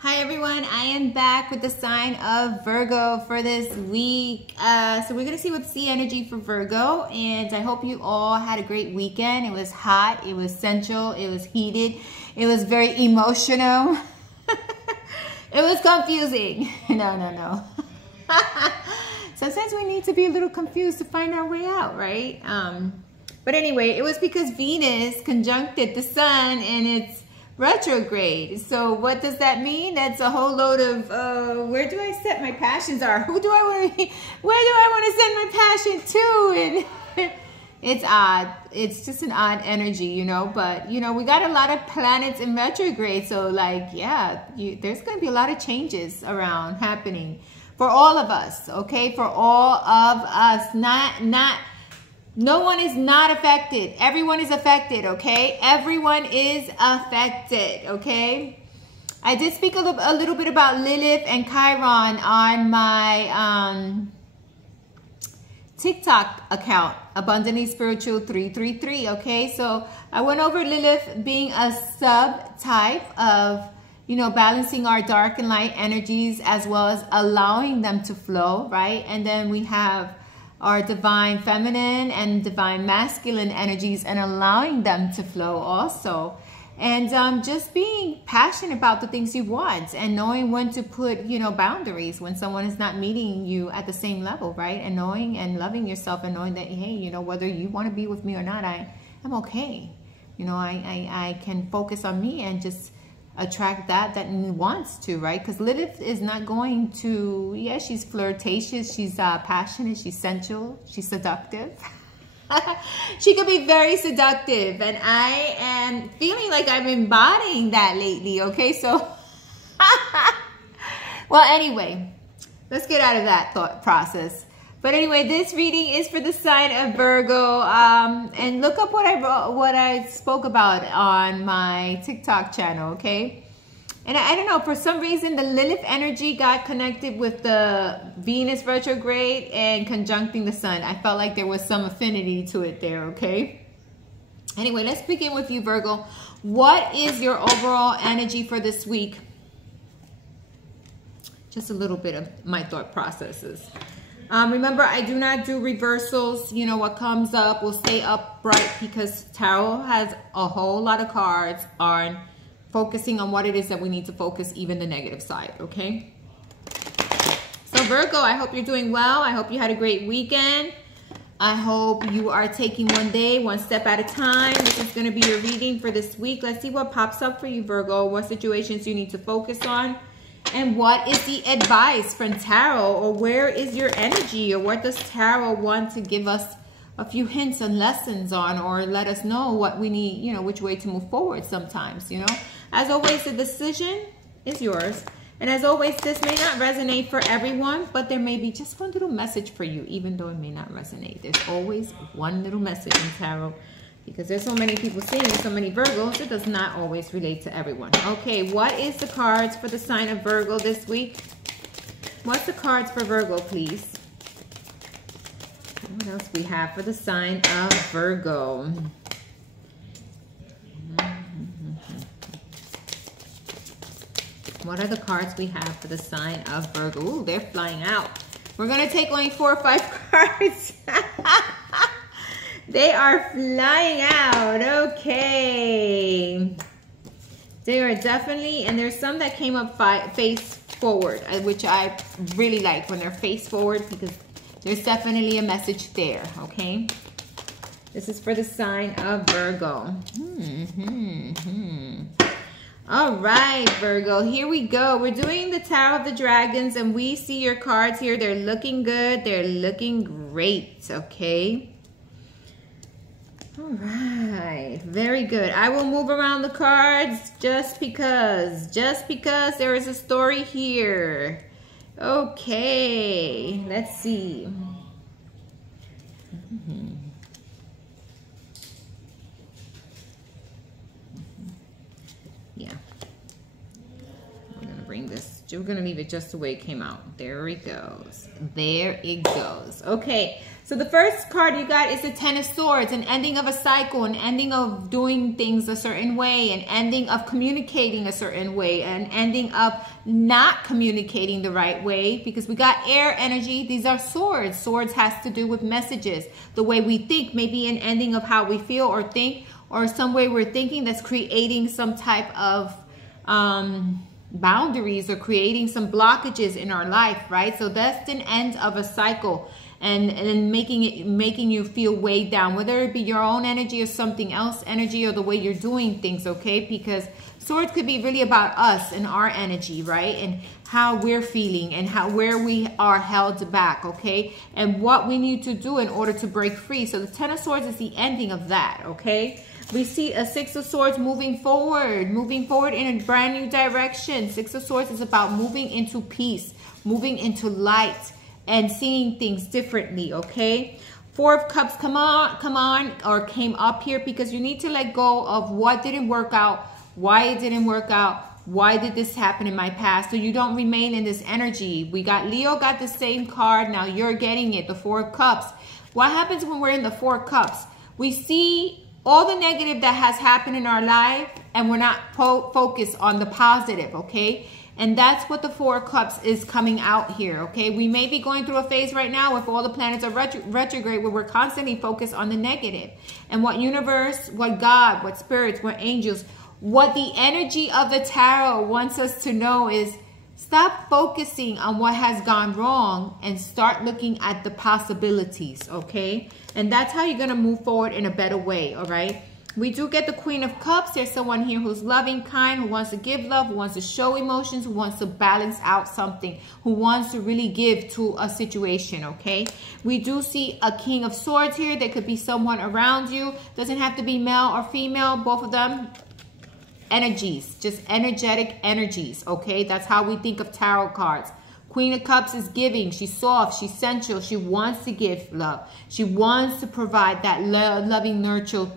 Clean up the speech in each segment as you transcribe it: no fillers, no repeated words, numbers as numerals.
Hi everyone, I am back with the sign of Virgo for this week. So we're going to see what's the energy for Virgo, and I hope you all had a great weekend. It was hot, it was sensual, it was heated, it was very emotional. It was confusing. No. Sometimes we need to be a little confused to find our way out, right? But anyway, it was because Venus conjuncted the sun and it's retrograde. So what does that mean? That's a whole load of where do I set my passions are? Who do I want to, where do I want to send my passion to? And it's odd. It's just an odd energy, you know, but you know, we got a lot of planets in retrograde. So like, yeah, there's going to be a lot of changes around happening for all of us. Okay. For all of us, no one is not affected. Everyone is affected, okay? Everyone is affected, okay? I did speak a little bit about Lilith and Chiron on my TikTok account, Abundantly Spiritual 333, okay? So I went over Lilith being a subtype of, you know, balancing our dark and light energies as well as allowing them to flow, right? And then we have our divine feminine and divine masculine energies and allowing them to flow also. And just being passionate about the things you want and knowing when to put, you know, boundaries when someone is not meeting you at the same level, right? And knowing and loving yourself and knowing that, hey, you know, whether you want to be with me or not, I'm okay. You know, I can focus on me and just attract that wants to, right? Because Lilith is not going to, yeah, she's flirtatious, she's passionate, she's sensual, she's seductive. She could be very seductive, and I am feeling like I'm embodying that lately, okay? So, well, anyway, let's get out of that thought process. But anyway, this reading is for the sign of Virgo, and look up what I spoke about on my TikTok channel, okay? And I don't know, for some reason, the Lilith energy got connected with the Venus retrograde and conjuncting the sun. I felt like there was some affinity to it there, okay? Anyway, let's begin with you, Virgo. What is your overall energy for this week? Just a little bit of my thought processes. Remember, I do not do reversals. You know, what comes up will stay upright because tarot has a whole lot of cards on focusing on what it is that we need to focus, even the negative side, okay? So Virgo, I hope you're doing well. I hope you had a great weekend. I hope you are taking one day, one step at a time. This is going to be your reading for this week. Let's see what pops up for you, Virgo. What situations you need to focus on. And what is the advice from tarot, or where is your energy, or what does tarot want to give us a few hints and lessons on, or let us know what we need, you know, which way to move forward sometimes, you know. As always, the decision is yours. And as always, this may not resonate for everyone, but there may be just one little message for you, even though it may not resonate. There's always one little message in tarot. Because there's so many people seeing it, so many Virgos, it does not always relate to everyone. Okay, what is the cards for the sign of Virgo this week? What's the cards for Virgo, please? What else we have for the sign of Virgo? What are the cards we have for the sign of Virgo? Ooh, they're flying out. We're going to take only 4 or 5 cards. They are flying out. Okay. They are definitely, and there's some that came up face forward, which I really like when they're face forward because there's definitely a message there. Okay. This is for the sign of Virgo. All right, Virgo, here we go. We're doing the Tower of the Dragons, and we see your cards here. They're looking good. They're looking great. Okay. All right, very good. I will move around the cards just because there is a story here. Okay, let's see. Yeah, we're gonna bring this, we're going to leave it just the way it came out. There it goes. There it goes. Okay, so the first card you got is the Ten of Swords, an ending of a cycle, an ending of doing things a certain way, an ending of communicating a certain way, an ending of not communicating the right way, because we got air energy. These are swords. Swords has to do with messages, the way we think, maybe an ending of how we feel or think, or some way we're thinking that's creating some type of boundaries or creating some blockages in our life, right? So that's an end of a cycle, and making you feel weighed down, whether it be your own energy or something else energy, or the way you're doing things, okay? Because swords could be really about us and our energy, right? And how we're feeling and where we are held back, okay? And what we need to do in order to break free. So the Ten of Swords is the ending of that, okay? We see a Six of Swords moving forward in a brand new direction. Six of Swords is about moving into peace, moving into light, and seeing things differently, okay? Four of Cups came up here because you need to let go of what didn't work out, why it didn't work out, why did this happen in my past, so you don't remain in this energy. We got Leo got the same card. Now you're getting it, the Four of Cups. What happens when we're in the Four of Cups? We see all the negative that has happened in our life, and we're not focused on the positive, okay? And that's what the Four of Cups is coming out here, okay? We may be going through a phase right now if all the planets are retrograde, where we're constantly focused on the negative. And what universe, what God, what spirits, what angels, what the energy of the tarot wants us to know is stop focusing on what has gone wrong and start looking at the possibilities, okay? And that's how you're going to move forward in a better way, all right? We do get the Queen of Cups. There's someone here who's loving, kind, who wants to give love, who wants to show emotions, who wants to balance out something, who wants to really give to a situation, okay? We do see a King of Swords here. There could be someone around you. Doesn't have to be male or female, both of them. Energies, just energetic energies, okay? That's how we think of tarot cards. Queen of Cups is giving. She's soft. She's sensual. She wants to give love. She wants to provide that loving, nurture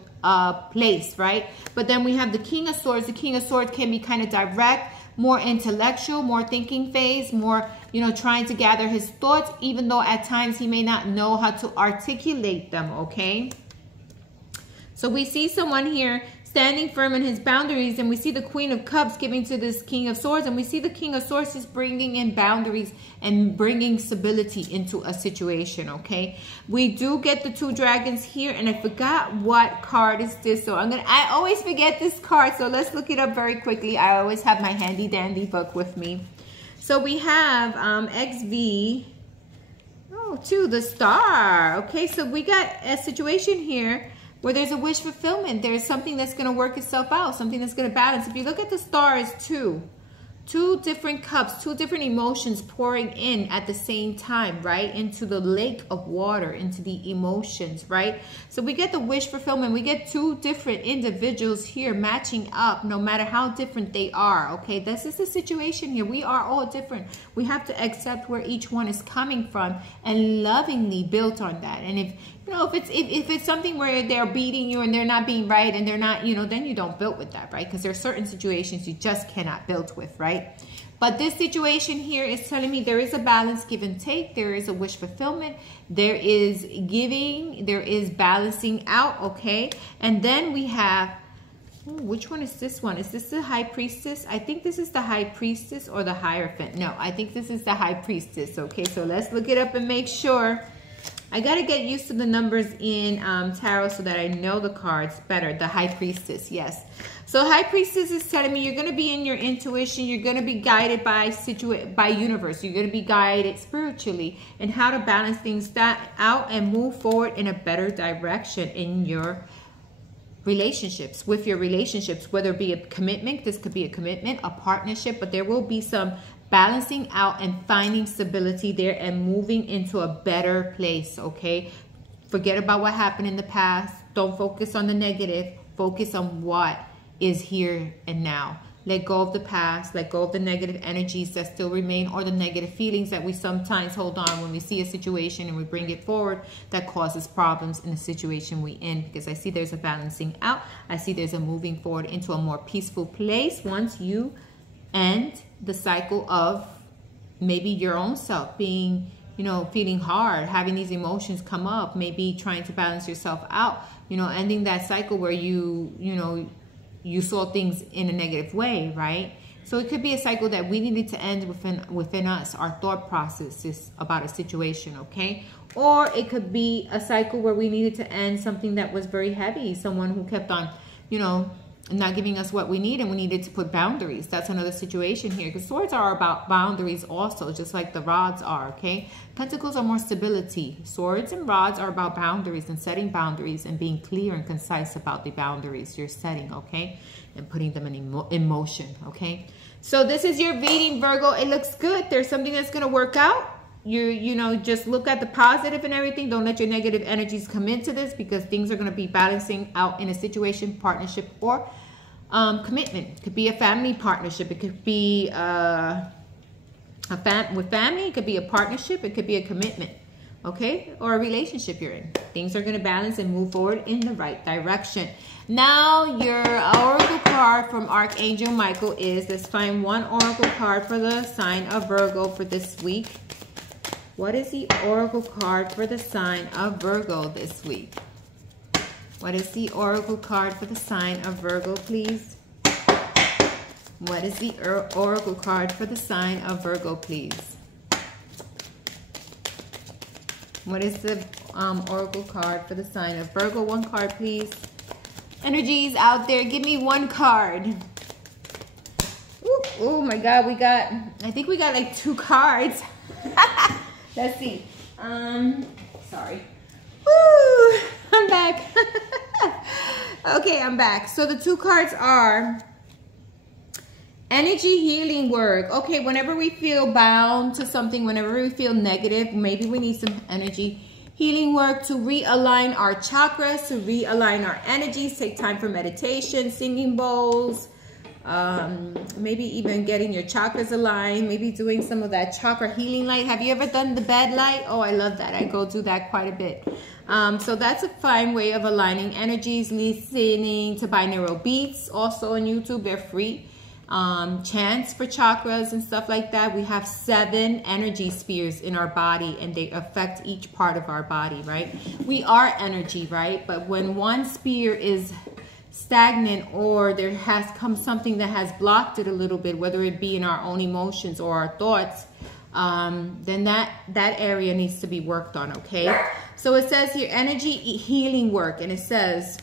place, right? But then we have the King of Swords. The King of Swords can be kind of direct, more intellectual, more thinking phase, more, you know, trying to gather his thoughts, even though at times he may not know how to articulate them, okay? So we see someone here standing firm in his boundaries, and we see the Queen of Cups giving to this King of Swords, and we see the King of Swords is bringing in boundaries and bringing stability into a situation, okay? We do get the two dragons here, and I forgot what card is this, so I always forget this card, so let's look it up very quickly. I always have my handy dandy book with me. So we have XV, the Star. Okay, so we got a situation here where there's a wish fulfillment. There's something that's going to work itself out, something that's going to balance. If you look at the Star, it's two different cups, two different emotions pouring in at the same time, right? Into the lake of water, into the emotions, right? So we get the wish fulfillment. We get two different individuals here matching up, no matter how different they are, okay? This is the situation here. We are all different. We have to accept where each one is coming from and lovingly build on that. And if it's something where they're beating you and they're not being right and they're not, then you don't build with that, right? Because there are certain situations you just cannot build with, right? But this situation here is telling me there is a balance, give and take. There is a wish fulfillment. There is giving. There is balancing out, okay? And then we have, which one is this one? Is this the High Priestess? I think this is the High Priestess or the Hierophant. No, I think this is the High Priestess, okay? So let's look it up and make sure. I got to get used to the numbers in tarot so that I know the cards better. The High Priestess, yes. So High Priestess is telling me you're going to be in your intuition. You're going to be guided by universe. You're going to be guided spiritually and how to balance things out and move forward in a better direction in your relationships, with your relationships, whether it be a commitment. This could be a commitment, a partnership, but there will be some balancing out and finding stability there and moving into a better place, okay? Forget about what happened in the past. Don't focus on the negative. Focus on what is here and now. Let go of the past. Let go of the negative energies that still remain, or the negative feelings that we sometimes hold on when we see a situation and we bring it forward that causes problems in the situation we in. Because I see there's a balancing out. I see there's a moving forward into a more peaceful place once you end the cycle of maybe your own self being, you know, feeling hard, having these emotions come up, maybe trying to balance yourself out, you know, ending that cycle where you know, you saw things in a negative way, right? So it could be a cycle that we needed to end within us, our thought process is about a situation, okay? Or it could be a cycle where we needed to end something that was very heavy, someone who kept on, you know, not giving us what we need, and we needed to put boundaries. That's another situation here, because swords are about boundaries also, just like the rods are, okay? Pentacles are more stability. Swords and rods are about boundaries and setting boundaries and being clear and concise about the boundaries you're setting, okay? And putting them in motion, okay? So this is your reading, Virgo. It looks good. There's something that's going to work out. You know, just look at the positive and everything. Don't let your negative energies come into this, because things are going to be balancing out in a situation, partnership, or commitment. It could be a family partnership. It could be with family. It could be a partnership. It could be a commitment, okay? Or a relationship you're in. Things are going to balance and move forward in the right direction. Now, your oracle card from Archangel Michael is, let's find one oracle card for the sign of Virgo for this week. What is the oracle card for the sign of Virgo this week? What is the oracle card for the sign of Virgo, please? What is the oracle card for the sign of Virgo, please? What is the oracle card for the sign of Virgo? One card, please. Energies out there, give me one card. Ooh, oh my God, I think we got like 2 cards. Let's see. Sorry. Woo, I'm back. Okay, I'm back. So the 2 cards are energy healing work. Okay, whenever we feel bound to something, whenever we feel negative, maybe we need some energy healing work to realign our chakras, to realign our energies. Take time for meditation, singing bowls, maybe even getting your chakras aligned, maybe doing some of that chakra healing light. Have you ever done the bed light? Oh, I love that. I go do that quite a bit. So that's a fine way of aligning energies. Listening to binaural beats, also on YouTube, they're free. Chants for chakras and stuff like that. We have 7 energy spheres in our body, and they affect each part of our body, right? We are energy, right? But when one sphere is stagnant, or there has come something that has blocked it a little bit, whether it be in our own emotions or our thoughts, then that area needs to be worked on, okay? So it says here, energy healing work, and it says,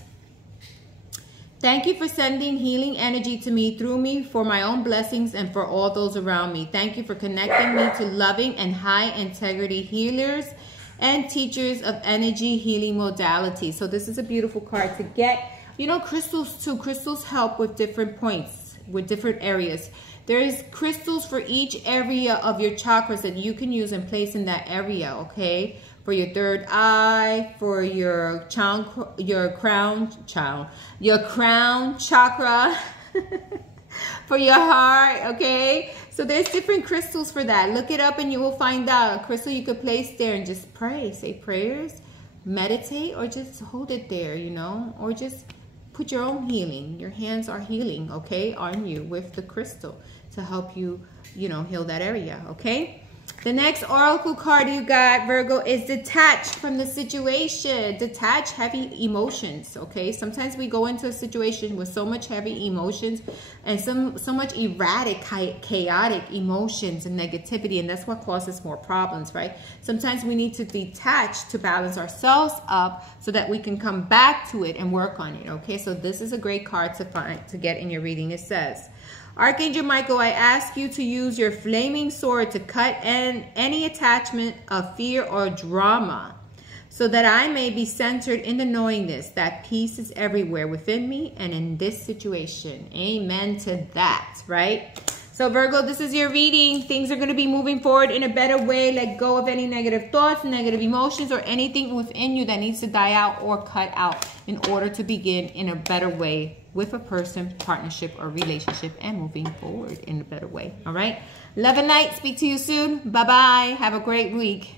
thank you for sending healing energy to me, through me, for my own blessings and for all those around me. Thank you for connecting me to loving and high integrity healers and teachers of energy healing modalities. So this is a beautiful card to get. You know, crystals too. Crystals help with different points, with different areas. There's crystals for each area of your chakras that you can use and place in that area, okay? For your third eye, for your crown chakra, for your heart, okay? So there's different crystals for that. Look it up and you will find out a crystal you could place there and just pray. Say prayers, meditate, or just hold it there, you know? Or just put your own healing. Your hands are healing, okay, on you with the crystal to help you, you know, heal that area, okay? The next oracle card you got, Virgo, is detach from the situation. Detach heavy emotions, okay? Sometimes we go into a situation with so much heavy emotions and so much erratic, chaotic emotions and negativity, and that's what causes more problems, right? Sometimes we need to detach to balance ourselves up so that we can come back to it and work on it, okay? So this is a great card to get in your reading. It says, Archangel Michael, I ask you to use your flaming sword to cut any attachment of fear or drama, so that I may be centered in the knowingness that peace is everywhere within me and in this situation. Amen to that, right? So Virgo, this is your reading. Things are going to be moving forward in a better way. Let go of any negative thoughts, negative emotions, or anything within you that needs to die out or cut out in order to begin in a better way with a person, partnership, or relationship, and moving forward in a better way. All right? Love and light. Speak to you soon. Bye-bye. Have a great week.